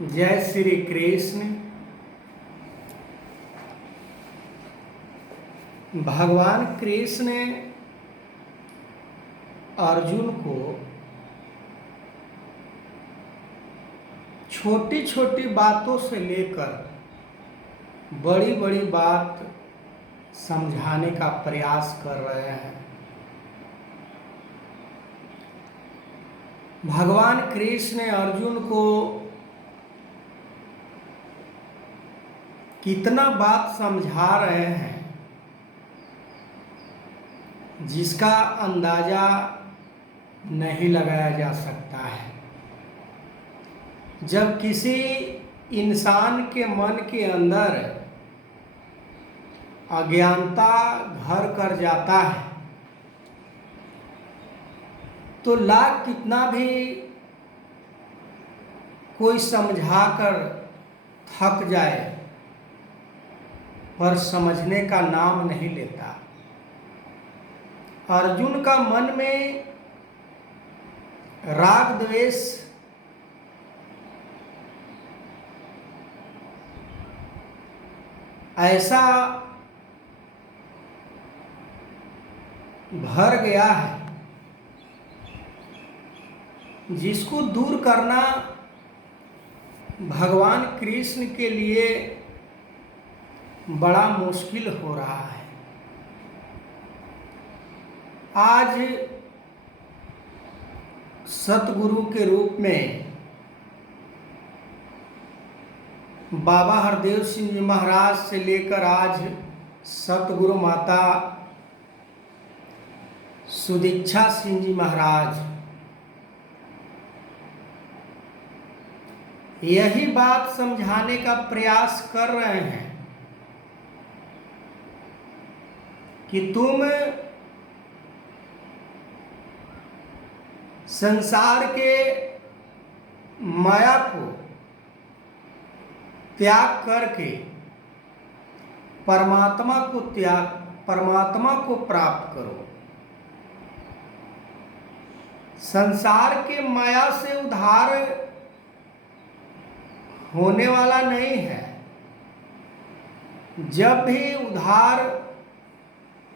जय श्री कृष्ण। भगवान कृष्ण ने अर्जुन को छोटी छोटी बातों से लेकर बड़ी बड़ी बात समझाने का प्रयास कर रहे हैं। भगवान कृष्ण ने अर्जुन को कितना बात समझा रहे हैं जिसका अंदाजा नहीं लगाया जा सकता है। जब किसी इंसान के मन के अंदर अज्ञानता घर कर जाता है तो लाख कितना भी कोई समझाकर थक जाए पर समझने का नाम नहीं लेता। अर्जुन का मन में राग द्वेष ऐसा भर गया है जिसको दूर करना भगवान कृष्ण के लिए बड़ा मुश्किल हो रहा है। आज सतगुरु के रूप में बाबा हरदेव सिंह जी महाराज से लेकर आज सतगुरु माता सुदीक्षा सिंह जी महाराज यही बात समझाने का प्रयास कर रहे हैं कि तुम संसार के माया को त्याग करके परमात्मा को प्राप्त करो। संसार के माया से उद्धार होने वाला नहीं है। जब भी उद्धार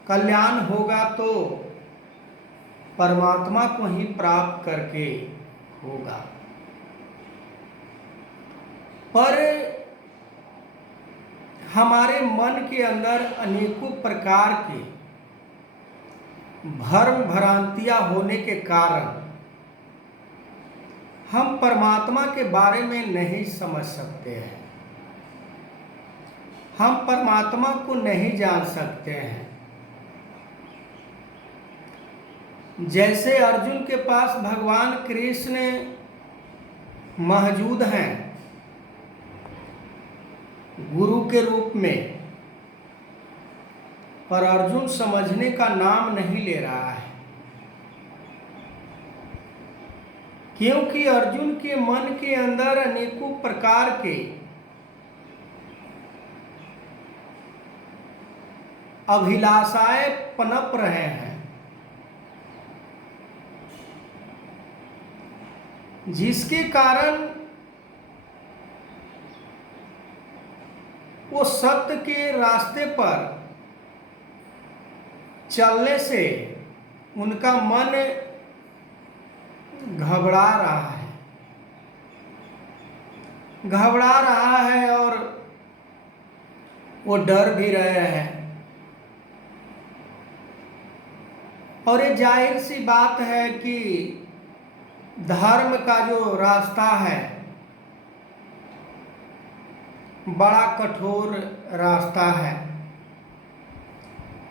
कल्याण होगा तो परमात्मा को ही प्राप्त करके होगा। पर हमारे मन के अंदर अनेकों प्रकार के भ्रम भ्रांतियां होने के कारण हम परमात्मा के बारे में नहीं समझ सकते हैं। हम परमात्मा को नहीं जान सकते हैं। जैसे अर्जुन के पास भगवान कृष्ण मौजूद हैं गुरु के रूप में, पर अर्जुन समझने का नाम नहीं ले रहा है, क्योंकि अर्जुन के मन के अंदर अनेकों प्रकार के अभिलाषाएं पनप रहे हैं जिसके कारण वो सत्य के रास्ते पर चलने से उनका मन घबरा रहा है और वो डर भी रहे हैं। और ये जाहिर सी बात है कि धर्म का जो रास्ता है बड़ा कठोर रास्ता है।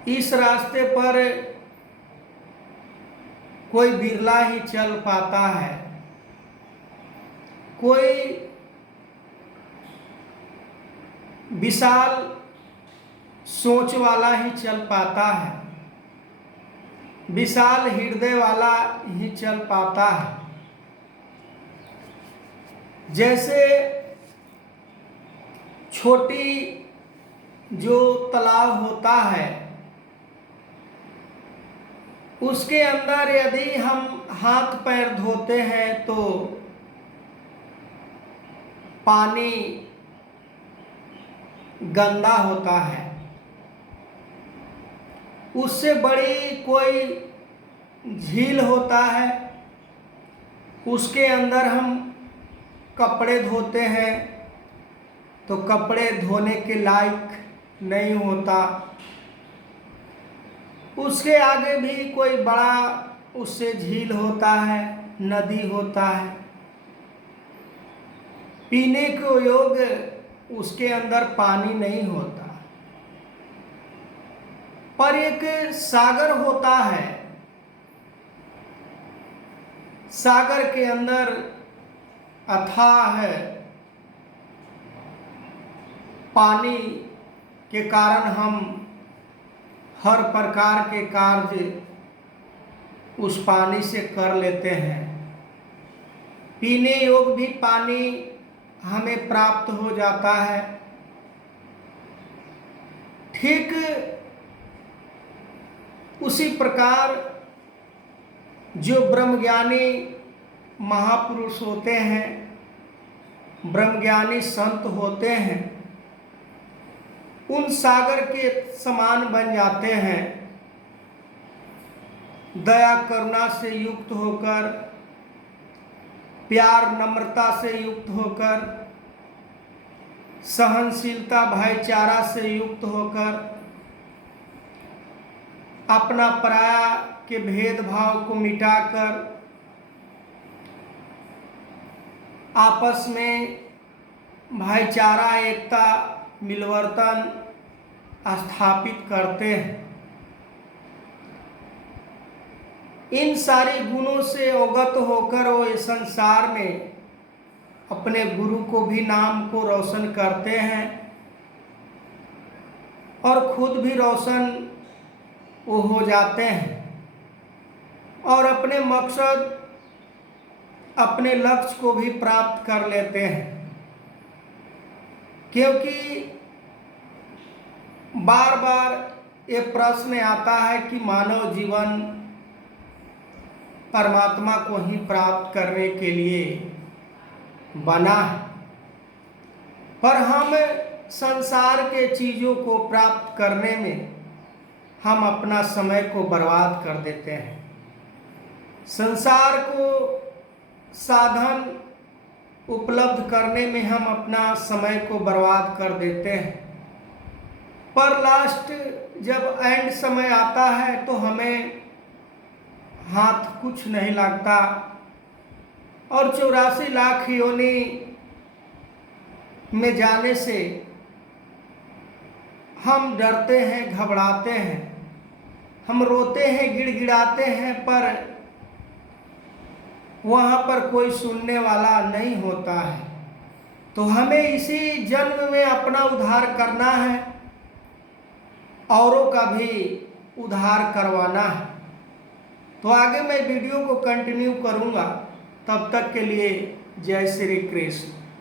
इस रास्ते पर कोई बिरला ही चल पाता है, कोई विशाल सोच वाला ही चल पाता है, विशाल हृदय वाला ही चल पाता है। जैसे छोटी जो तालाब होता है उसके अंदर यदि हम हाथ पैर धोते हैं तो पानी गंदा होता है, उससे बड़ी कोई झील होता है, उसके अंदर हम कपड़े धोते हैं तो कपड़े धोने के लायक नहीं होता। उसके आगे भी कोई बड़ा उससे झील होता है, नदी होता है, पीने के योग्य उसके अंदर पानी नहीं होता। पर एक सागर होता है, सागर के अंदर अथाह पानी के कारण हम हर प्रकार के कार्य उस पानी से कर लेते हैं। पीने योग्य भी पानी हमें प्राप्त हो जाता है। ठीक उसी प्रकार जो ब्रह्मज्ञानी महापुरुष होते हैं, ब्रह्मज्ञानी संत होते हैं, उन सागर के समान बन जाते हैं। दया करुणा से युक्त होकर, प्यार नम्रता से युक्त होकर, सहनशीलता भाईचारा से युक्त होकर, अपना पराया के भेदभाव को मिटाकर आपस में भाईचारा, एकता, मिलवर्तन स्थापित करते हैं। इन सारे गुणों से अवगत होकर वो इस संसार में अपने गुरु को भी नाम को रोशन करते हैं और खुद भी रोशन वो हो जाते हैं और अपने मकसद, अपने लक्ष्य को भी प्राप्त कर लेते हैं। क्योंकि बार बार ये प्रश्न आता है कि मानव जीवन परमात्मा को ही प्राप्त करने के लिए बना है, पर हम संसार के चीज़ों को प्राप्त करने में हम अपना समय को बर्बाद कर देते हैं। संसार को साधन उपलब्ध करने में हम अपना समय को बर्बाद कर देते हैं, पर लास्ट जब एंड समय आता है तो हमें हाथ कुछ नहीं लगता और 84 लाख योनि में जाने से हम डरते हैं, घबराते हैं, हम रोते हैं, गिड़गिड़ाते हैं, पर वहाँ पर कोई सुनने वाला नहीं होता है। तो हमें इसी जन्म में अपना उद्धार करना है, औरों का भी उद्धार करवाना है। तो आगे मैं वीडियो को कंटिन्यू करूँगा, तब तक के लिए जय श्री कृष्ण।